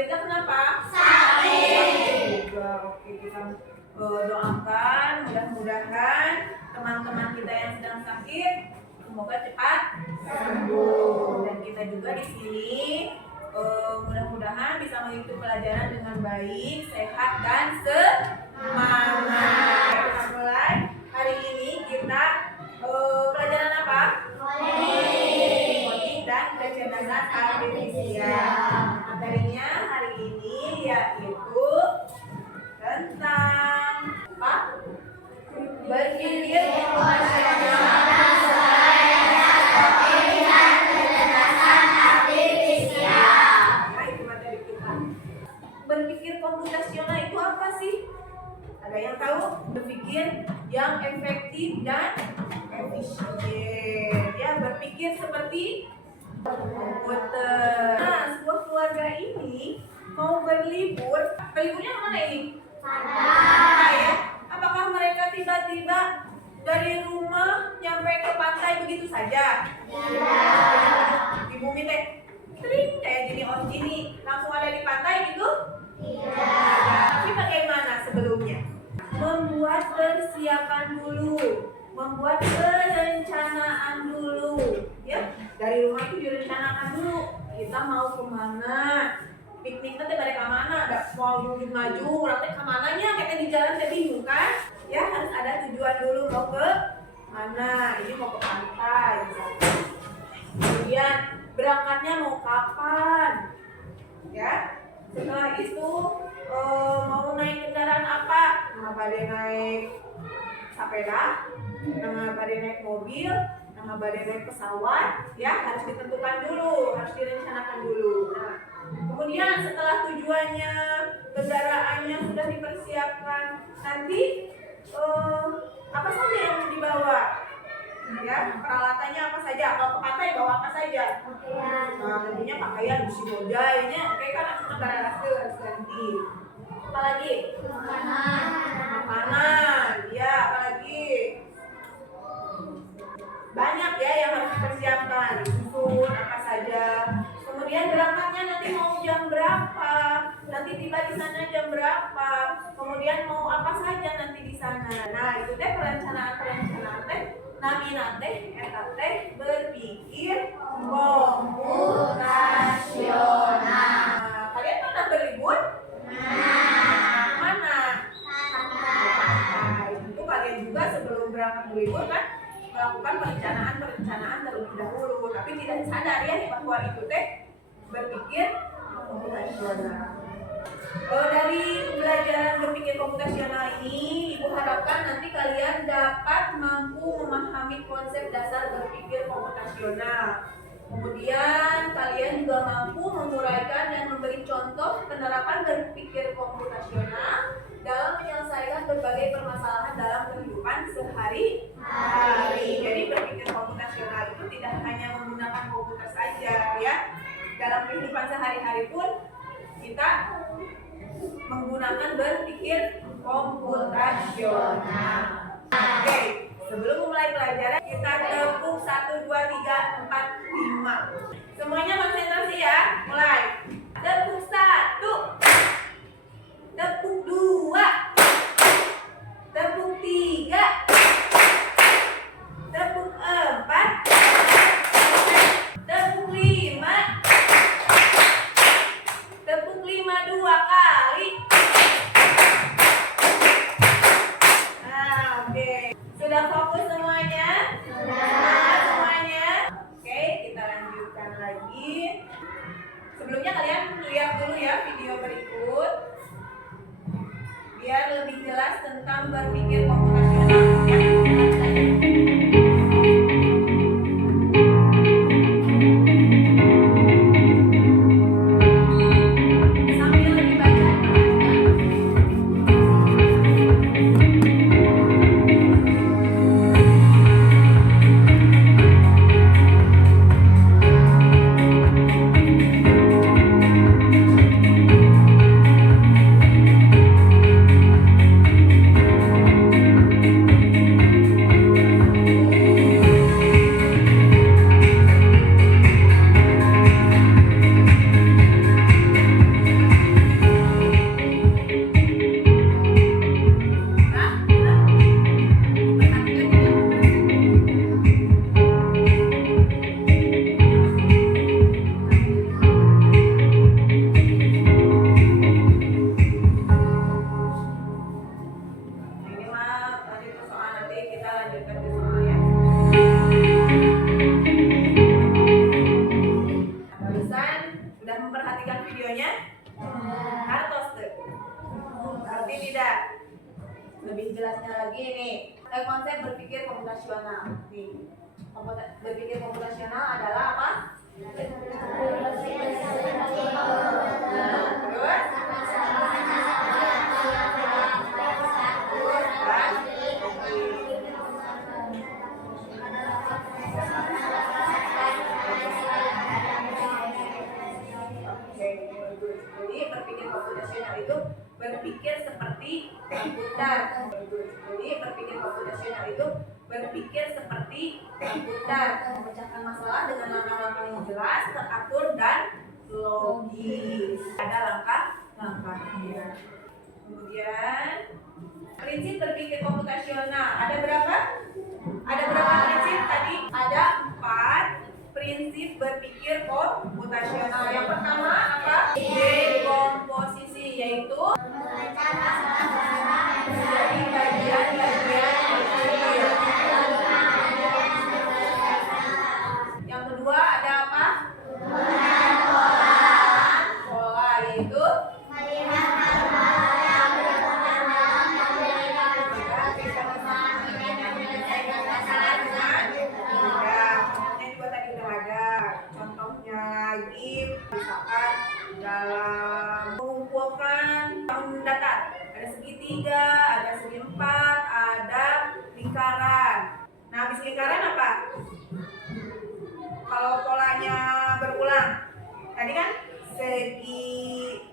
Firza kenapa? Sakit juga. Oke, kita doakan mudah-mudahan teman-teman kita yang sedang sakit semoga cepat sembuh, dan kita juga di sini mudah-mudahan bisa mengikuti pelajaran dengan baik, sehat dan semangat. Kita mulai hari ini kita pelajaran apa? Coding dan kecerdasan artifisial. Materinya hari ini yaitu tentang apa? Berpikir rasional. Berpikir komputasional itu apa sih? Ada yang tahu? Berpikir yang efektif dan efisien. Ya, berpikir seperti komputer. Nah, sebuah keluarga ini mau berlibur. Berliburnya kemana ini? Pantai ya. Apakah mereka tiba-tiba dari rumah nyampe ke pantai begitu saja? Di bumi teh sering kayak gini gini langsung ada di pantai gitu? Tapi bagaimana sebelumnya? Membuat persiapan dulu, membuat perencanaan dulu, ya. Dari rumah itu direncanakan dulu. Kita mau kemana? Piknik nanti balik kemana? Gak mau maju, nanti kemananya? Kita di jalan jadi bingung kan? Ya harus ada tujuan dulu mau ke mana. Ini mau ke pantai, misalnya. Kemudian berangkatnya mau kapan? Ya. Setelah itu mau naik kendaraan apa? Nah, pada naik sepeda, nah pada naik mobil, nah pada naik pesawat, ya harus ditentukan dulu, harus direncanakan dulu. Nah, kemudian setelah tujuannya, kendaraannya sudah dipersiapkan, nanti apa saja yang mau dibawa? Ya, peralatannya apa saja? Kalau ke pantai bawa apa saja? Nah, tentunya pakaian besi modalnya, oke kan negara hasil harus ganti. Apa lagi? Makanan, ya apa lagi? Banyak ya yang harus dipersiapkan, susun apa saja. Kemudian berangkatnya nanti mau jam berapa? Nanti tiba di sana jam berapa? Kemudian mau apa saja nanti di sana? Nah, itu teh perencanaan teh. Namina teh eta teh berpikir komputasional. Nah, kalian pernah berlibur? Mana? Nah, itu kalian juga sebelum berangkat berlibur kan melakukan perencanaan terlebih dahulu, tapi tidak sadar ya bahwa itu teh berpikir komputasional. Dari pembelajaran berpikir komputasional ini, Ibu harapkan nanti kalian dapat mampu memahami konsep dasar berpikir komputasional. Kemudian kalian juga mampu menguraikan dan memberi contoh penerapan berpikir komputasional dalam menyelesaikan berbagai permasalahan dalam kehidupan sehari-hari. Jadi berpikir komputasional itu tidak hanya menggunakan komputer saja ya. Dalam kehidupan sehari-hari pun kita menggunakan berpikir komputasional. Oke, sebelum memulai pelajaran kita tepuk 1, 2, 3, 4, 5. Semuanya konsentrasi ya. Mulai. Tepuk 1, tepuk 2, tepuk 3, tepuk 4, tepuk 5, tepuk 5 2 kali. Nah, oke. Sudah fokus semuanya? Sudah semuanya? Oke, kita lanjutkan lagi. Sebelumnya kalian lihat dulu ya video berikut biar lebih jelas tentang berpikir komputasional. perhatikan videonya? Hartos tuh. Ngerti tidak? Lebih jelasnya lagi nih, konsep berpikir komputasional. Nih, berpikir komputasional adalah apa? Nah, terus? Jadi berpikir komputasional itu berpikir seperti komputer. Jadi berpikir komputasional itu berpikir seperti komputer, memecahkan masalah dengan langkah-langkah yang jelas, teratur dan logis. Ada langkah-langkahnya. Kemudian prinsip berpikir komputasional ada berapa? Ada berapa prinsip tadi? Ada 4 prinsip berpikir komputasional. Yang pertama apa? Dekomposisi, yaitu menjadi bagian-bagian kecil. Yang kedua ada apa? Pola, yaitu misalkan dalam mengumpulkan bangun datar ada segitiga, ada segi empat, ada lingkaran. Nah, habis lingkaran apa? Kalau polanya berulang tadi kan segi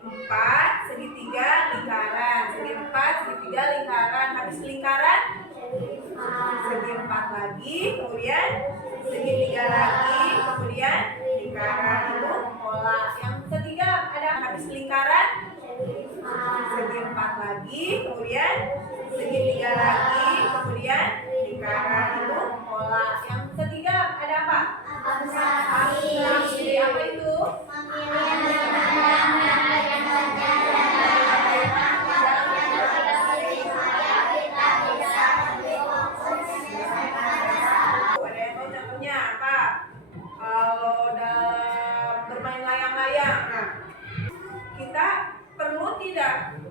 empat, segitiga, lingkaran, segi empat, segitiga, lingkaran. Habis lingkaran segi empat lagi, kemudian segitiga lagi, kemudian lingkaran. Itu pola. Yang ketiga ada habis lingkaran segi empat lagi, kemudian segitiga lagi, kemudian lingkaran. Itu pola. Yang ketiga ada apa? Abstraksi. Apa itu?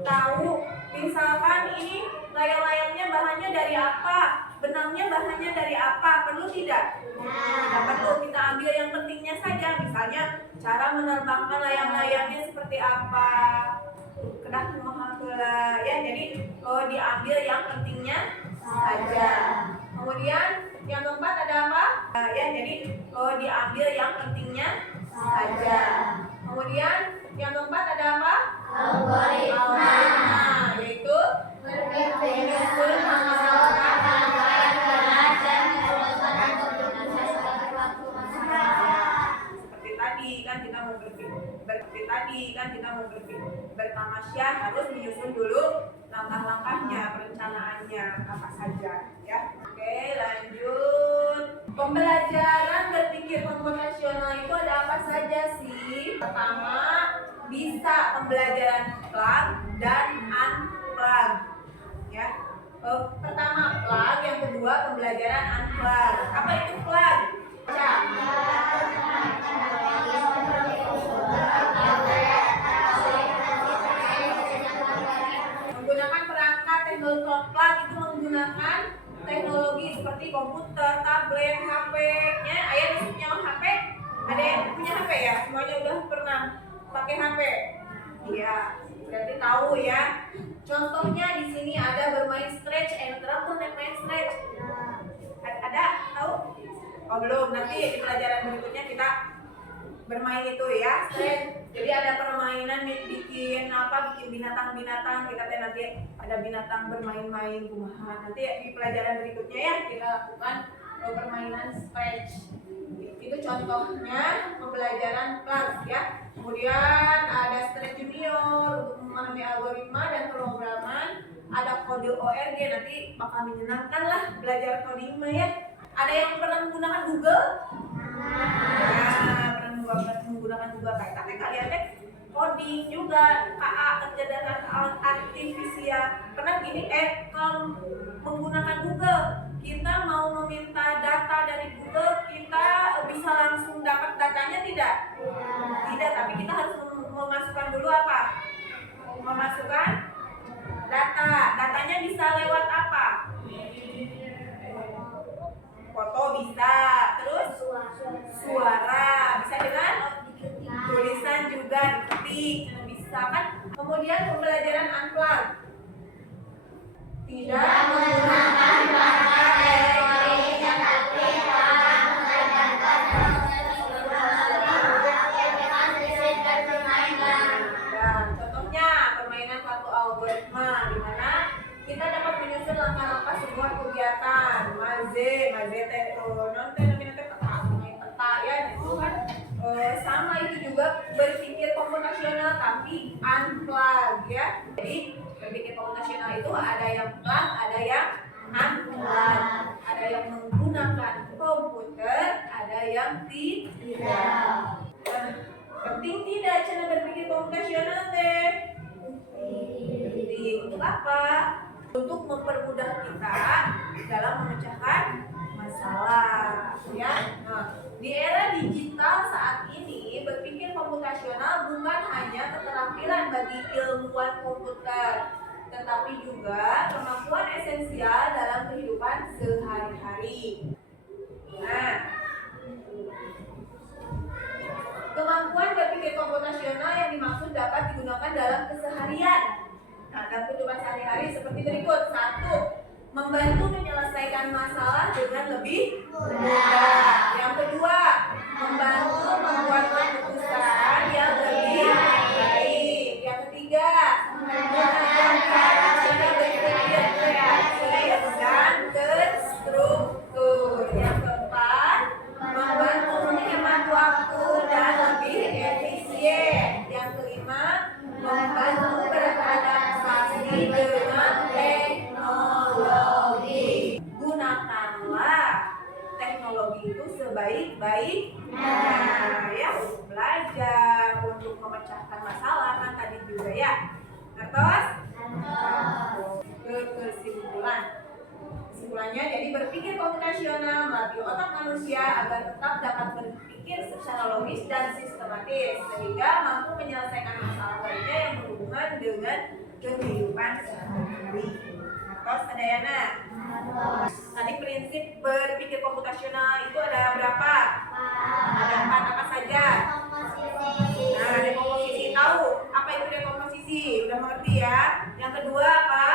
Tahu, misalkan ini layang-layangnya bahannya dari apa, benangnya bahannya dari apa, perlu tidak? Nah, perlu. Kita ambil yang pentingnya saja, misalnya cara menerbangkan layang-layangnya seperti apa, kedah kumaha ya. Jadi diambil yang pentingnya saja. Kemudian yang keempat ada apa? Ya, jadi diambil yang pentingnya saja. Kemudian yang keempat ada apa? Algoritma, yaitu menyusun masalah seperti tadi kan kita mau bertamasya harus menyusun dulu langkah-langkahnya, perencanaannya apa saja ya. Oke, lanjut. Pembelajaran berpikir komputasional itu ada apa saja sih? Pertama, bisa pembelajaran plug dan unplug ya. Pertama plug, yang kedua pembelajaran unplug. Apa itu plug? Menggunakan perangkat teknologi plug itu menggunakan teknologi seperti komputer, tablet, HP nya. Ayah punya HP? Ada yang punya HP ya? Semuanya udah pernah pakai HP? Iya, berarti tahu ya. Contohnya di sini ada bermain Scratch. Pernah main Scratch? Ada? Tahu? Oh belum. Nanti di pelajaran berikutnya kita bermain itu ya, Scratch. Jadi ada permainan bikin binatang-binatang. Kita nanti ada binatang bermain-main kumaha. Nanti di pelajaran berikutnya ya kita lakukan permainan Scratch. Itu contohnya pembelajaran plug ya. Kemudian ada Scratch Junior untuk memahami algoritma dan pemrograman. Ada kode ORG, nanti bakal menyenangkan lah belajar coding ya. Ada yang pernah menggunakan Google? Ya, pernah menggunakan Google. Tapi kalian coding juga, KA, kecerdasan artifisial. Pernah gini, kalau menggunakan Google, kita mau meminta data dari Google, kita bisa langsung dapat datanya tidak? Tidak, tapi kita harus baik, bisa kan? Kemudian pembelajaran unplug. Tidak menggunakan perangkat elektronik yang aktif dalam mengajarkan contohnya permainan kartu algoritma, di mana kita dapat menyusun langkah-langkah sebuah kegiatan. Maze peta ya, itu kan sama itu juga berpikir komputasional tapi unplug ya. Jadi berpikir komputasional itu ada yang plug, ada yang unplug, ada yang menggunakan komputer, ada yang tidak. Penting tidak cara berpikir komputasional teh? Penting untuk apa? Untuk mempermudah kita dalam memecahkan masalah ya. Nah, di era digital saat ini berpikir komputasional bukan hanya keterampilan bagi ilmuwan komputer, tetapi juga kemampuan esensial dalam kehidupan sehari-hari. Nah, kemampuan berpikir komputasional yang dimaksud dapat digunakan dalam keseharian. Nah, dalam kehidupan sehari-hari seperti berikut. 1. Membantu menyelesaikan masalah dengan lebih mudah. Yang kedua, membantu membuat keputusan yang lebih baik. Yang ketiga, menggunakan cara berpikir kreatif dan terstruktur. Yang keempat, membantu menghemat waktu dan lebih efisien. Yang kelima, membantu beradaptasi dengan teknologi. Gunakanlah teknologi itu sebaik-baiknya ya. Belajar untuk memecahkan masalah kan tadi juga ya. Ngertos? Kesimpulannya, jadi berpikir komputasional melatih otak manusia agar tetap dapat berpikir secara logis dan sistematis sehingga mampu menyelesaikan masalah lainnya yang berhubungan dengan kehidupan sehari-hari. Ngertos Adayana? Tadi prinsip berpikir komputasional itu ada berapa? Ada 4, apa saja? Nah, dekomposisi tahu apa itu dekomposisi? Udah mengerti ya? Yang kedua apa?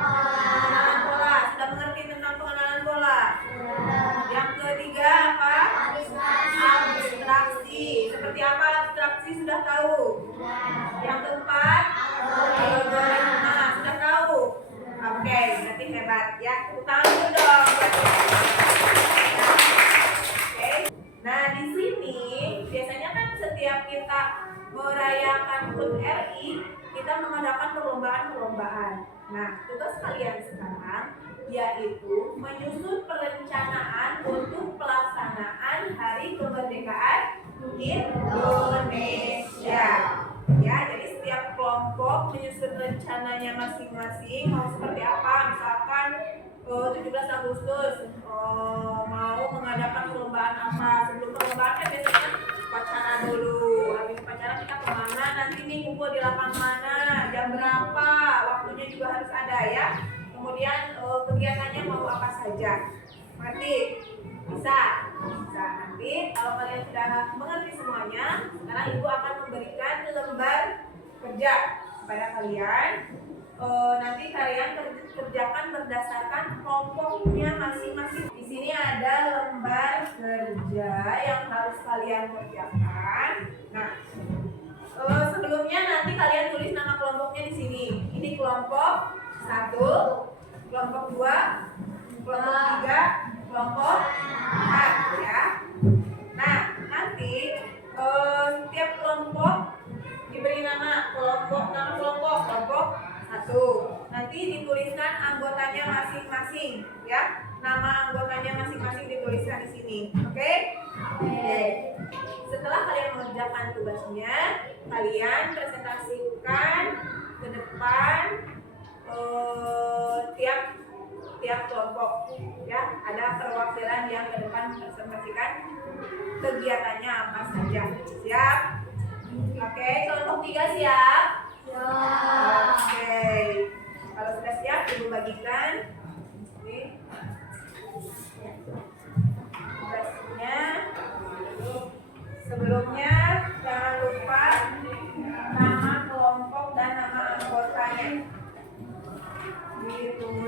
Pengenalan pola. Sudah mengerti tentang pengenalan pola? Yang ketiga apa? Abstraksi. Seperti apa abstraksi sudah tahu? Yang keempat, algoritma sudah tahu? Oke, berarti hebat ya. Tepuk tangan dulu dong. Oke. Nah, di sini biasanya kan setiap kita merayakan HUT RI, kita mengadakan perlombaan-perlombaan. Nah, tugas kalian sekarang yaitu menyusun perencanaan untuk pelaksanaan Hari Kemerdekaan Indonesia. Ya, jadi setiap kelompok menyusun rencananya masing-masing mau seperti apa. Misalkan 17 Agustus mau mengadakan perlombaan apa. Sebelum perlombaan kan biasanya upacara dulu. Habis upacara kita kemana, nanti nih kumpul di lapang mana, jam berapa, waktunya juga harus ada ya. Kemudian kegiatannya mau apa saja. Mengerti? Bisa. Nanti kalau kalian sudah mengerti semuanya, sekarang ibu akan memberikan lembar kerja kepada kalian. Nanti kalian kerjakan berdasarkan kelompoknya masing-masing. Di sini ada lembar kerja yang harus kalian kerjakan. Nah, sebelumnya nanti kalian tulis nama kelompoknya di sini. Ini kelompok 1, kelompok 2, kelompok 3, kelompok 4 ya. Nah, nanti setiap kelompok diberi nama kelompok 1. Nanti dituliskan anggotanya masing-masing ya. Nama anggotanya masing-masing dituliskan di sini. Oke? Setelah kalian mengerjakan tugasnya, kalian presentasikan ke depan tiap kelompok ya. Ada perwakilan yang ke depan presentasikan kegiatannya apa saja. Siap? Oke, kelompok 3 siap? Oke. Kalau sudah siap, ibu bagikan. Ini tugasnya. Sebelumnya jangan lupa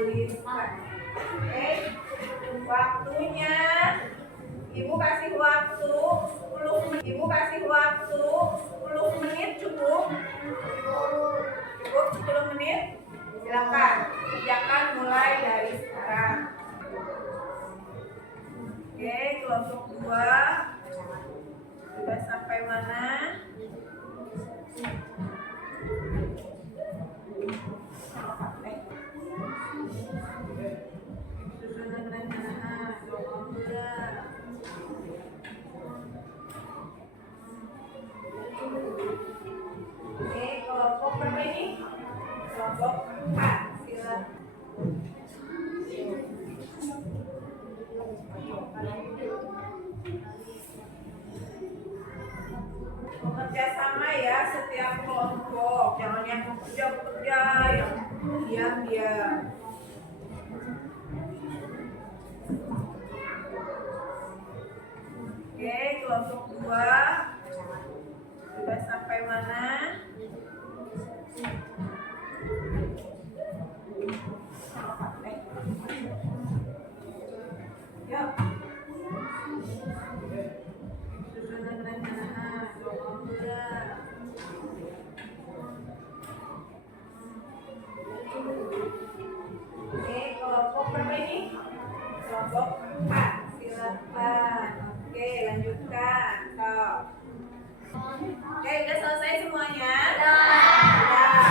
tuliskan. Oke, waktunya Ibu kasih waktu 10 menit. Ibu kasih waktu 10 menit cukup? Cukup 10 menit? Silakan kerjakan mulai dari sekarang. Oke, kelompok 2 sudah sampai mana? Susunan perencanaan kelompok 2. Oke, kelompok berapa ini? Kelompok 4. Silakan. Bekerja sama ya setiap kelompok, jangan yang bekerja yang diam-diam. Oke, kelompok 2 sudah sampai mana? Yuk. Susunan perencanaan kelompok 2. Oke, kelompok berapa ini? Kelompok 4. Silakan. Oke, lanjutkan. Oke, udah selesai semuanya? Sudah.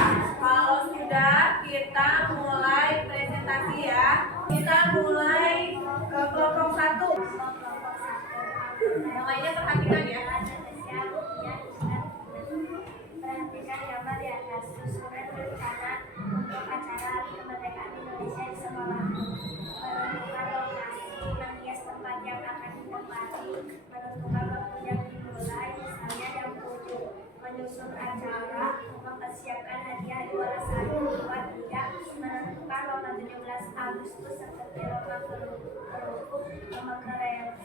Kalau sudah, kita mulai presentasi ya. Kita mulai ke kelompok 1. Yang lainnya perhatikan ya. Perhatikan gambar di atas. Susunan rencana untuk acara Hari Kemerdekaan Indonesia di sekolah. Menentukan lokasi, menghias tempat yang akan ditempati, menentukan waktu yang dimulai, misalnya jam 7. Menyusun acara, mempersiapkan hadiah 21, 23, menentukan lomba 17 Agustus seperti lomba kerupuk, lomba kelereng,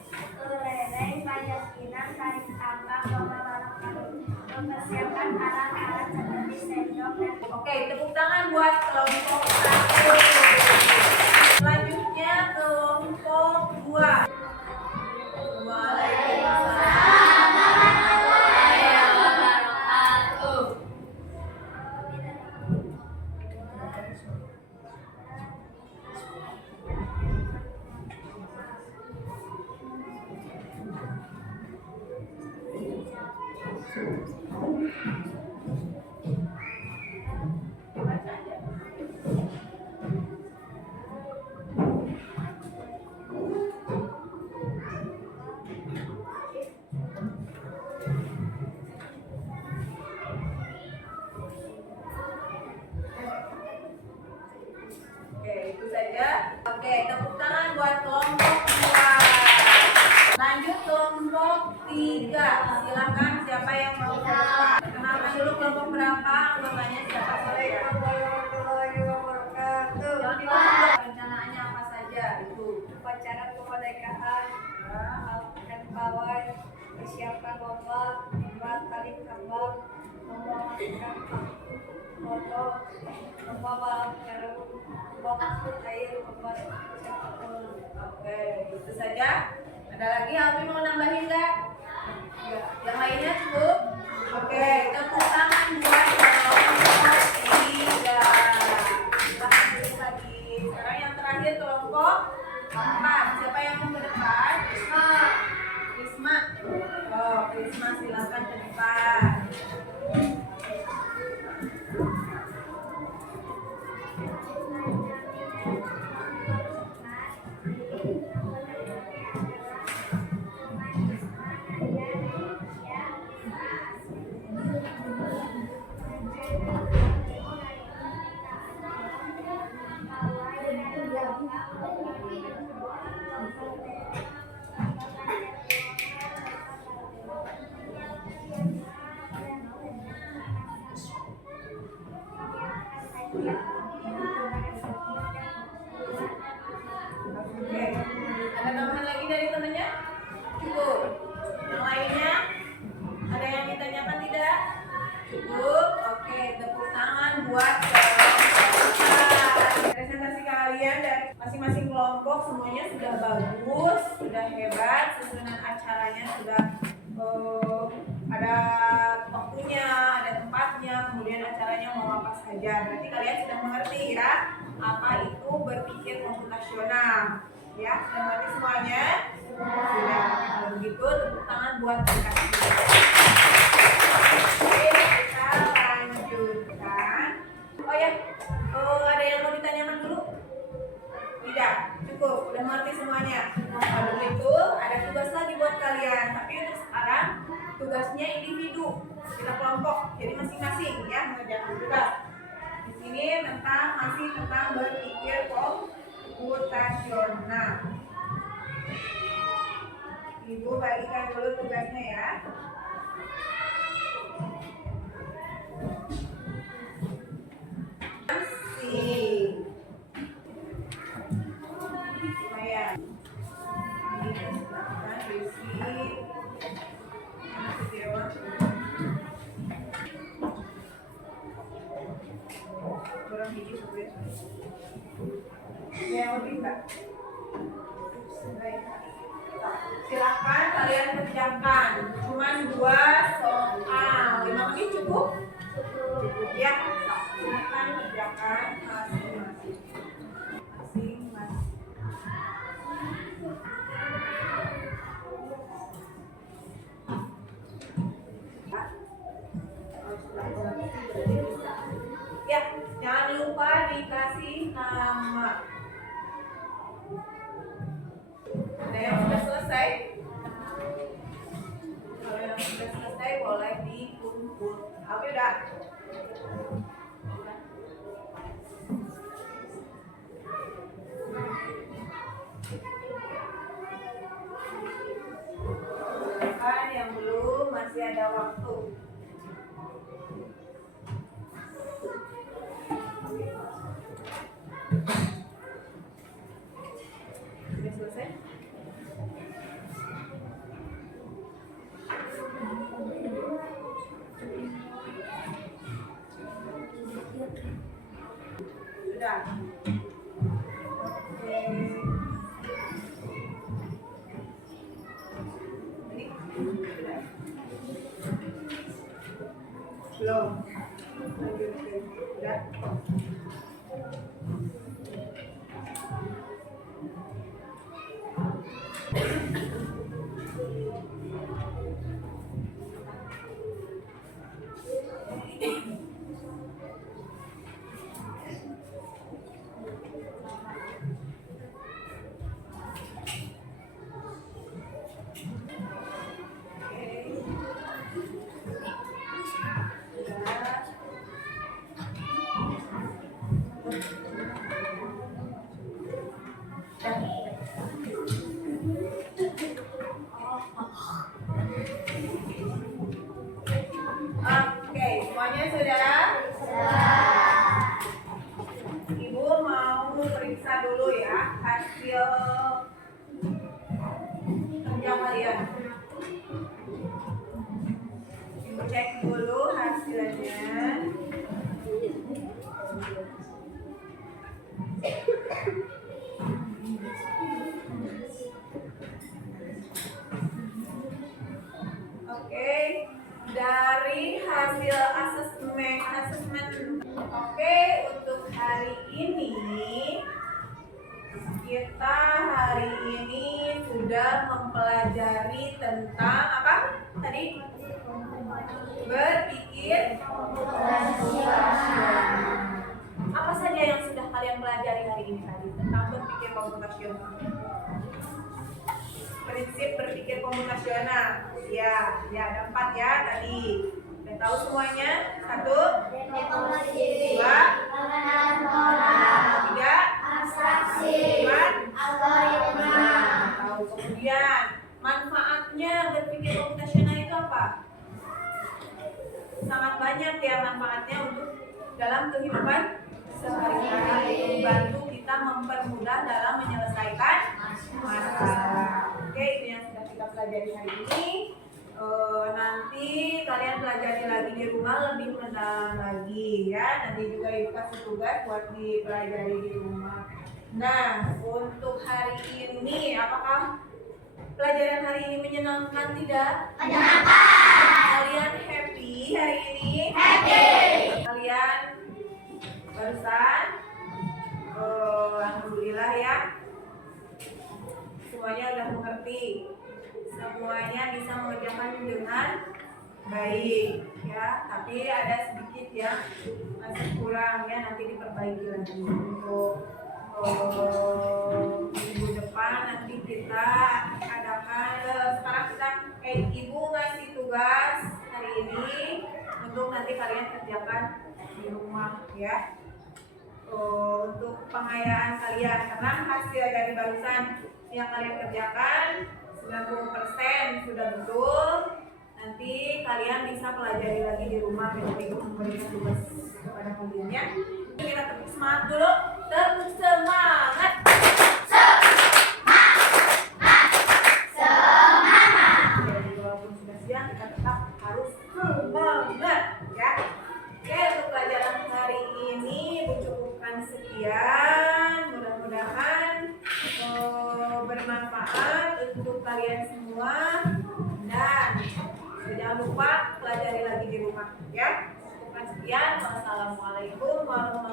panjat pinang, tarik tambang, lomba balap karung, mempersiapkan alat-alat seperti sendok dan Oke, tepuk tangan buat kelompok 1. Selanjutnya kelompok 2. Waalaikumsalam warahmatullahi wabarakatuh. Oke, itu saja. Oke, tepuk tangan buat kelompok 2. Lanjut kelompok 3. Silakan siapa yang mau berdebat. Kenalkan dulu kelompok berapa, anggotanya siapa saja ya. Jangan dilupa rencanaannya apa saja itu. upacara kemerdekaan, dan pawai, persiapan lomba, membuat tali tambang, memasukkan foto, lomba balap karung, lomba angkut air, lomba Oke, itu saja. Ada lagi Alfi mau nambahin nggak? Ya. Yang lainnya cukup? Oke, tepuk tangan buat kelompok 3. Silahkan duduk lagi. Sekarang yang terakhir kelompok 4. Siapa yang mau ke depan? Risma. Oh, Risma silakan ke depan. Oke, ada tambahan lagi dari temannya? Cukup. Yang lainnya? Ada yang ditanyakan tidak? Cukup. Oke, tepuk tangan buat kelompok 4. Presentasi kalian kelompok semuanya sudah bagus, sudah hebat, susunan acaranya sudah ada waktunya, ada tempatnya, kemudian acaranya mau apa saja. Berarti kalian sudah mengerti ya apa itu berpikir komputasional. Ya, sudah mengerti semuanya? Sudah. Kalau begitu tepuk tangan buat mereka. Oke, kita lanjutkan. Oh ya, ada yang mau ditanyakan dulu? Tidak, cukup, udah mengerti semuanya. Kalau begitu ada tugas lagi buat kalian. Tapi untuk sekarang tugasnya individu, kita kelompok. Jadi masing-masing ya mengerjakan tugas. Di sini masih tentang berpikir komputasional. Ibu bagikan dulu tugasnya ya. Silakan kalian kerjakan. Cuman 2 soal. 5 menit cukup? Cukup ya. Silakan kerjakan masing-masing. Ya, jangan lupa dikasih nama. Ada yang sudah selesai? Kalau yang sudah selesai boleh dikumpul. Oke, udah. Kan yang belum masih ada waktu. Sudah selesai? Sudah. Oke. Ini sudah. Belum. Lanjutkan. Sudah. Oke, semuanya sudah? Ibu mau periksa dulu ya hasil kerja kalian. Ibu cek dulu hasilnya. Oke, dari hasil asesmen. Oke, untuk hari ini kita sudah mempelajari tentang apa tadi? Berpikir komputasional. Apa saja yang sudah kalian pelajari hari ini tadi tentang berpikir komputasional? Prinsip berpikir komputasional. Ya ada 4 ya tadi. Udah tahu semuanya? 1, 2, 3, abstraksi, 4, algoritma. Tahu. Kemudian manfaatnya berpikir komputasional itu apa? Sangat banyak ya manfaatnya untuk dalam kehidupan sehari-hari, membantu kita mempermudah dalam menyelesaikan masalah. Oke, itu yang sudah kita pelajari hari ini. Nanti kalian pelajari lagi di rumah lebih mendalam lagi ya. Nanti juga ibu kasih tugas buat dipelajari di rumah. Nah, untuk hari ini, apakah pelajaran hari ini menyenangkan tidak? Kalian happy hari ini? Kalian barusan? Oh, alhamdulillah ya. Semuanya udah mengerti. Semuanya bisa mengerjakan dengan baik ya. Tapi ada sedikit yang masih kurang ya. Nanti diperbaiki lagi untuk minggu depan. Nanti kita adakan sekarang kita ibu ngasih tugas hari ini untuk nanti kalian kerjakan di rumah ya. Untuk pengayaan kalian, karena hasil dari barusan yang kalian kerjakan 90% sudah betul. Nanti kalian bisa pelajari lagi di rumah ketika ibu memberikan tugas kepada kalian ya. Kita tepuk semangat dulu, tepuk semangat. Jadi walaupun sudah siang kita tetap harus semangat ya. Oke, untuk pelajaran hari ini mencukupkan sekian. Mudah-mudahan bermanfaat untuk kalian semua. Dan jangan lupa pelajari lagi di rumah ya. Cukupkan sekian. Wassalamualaikum warahmatullahi wabarakatuh.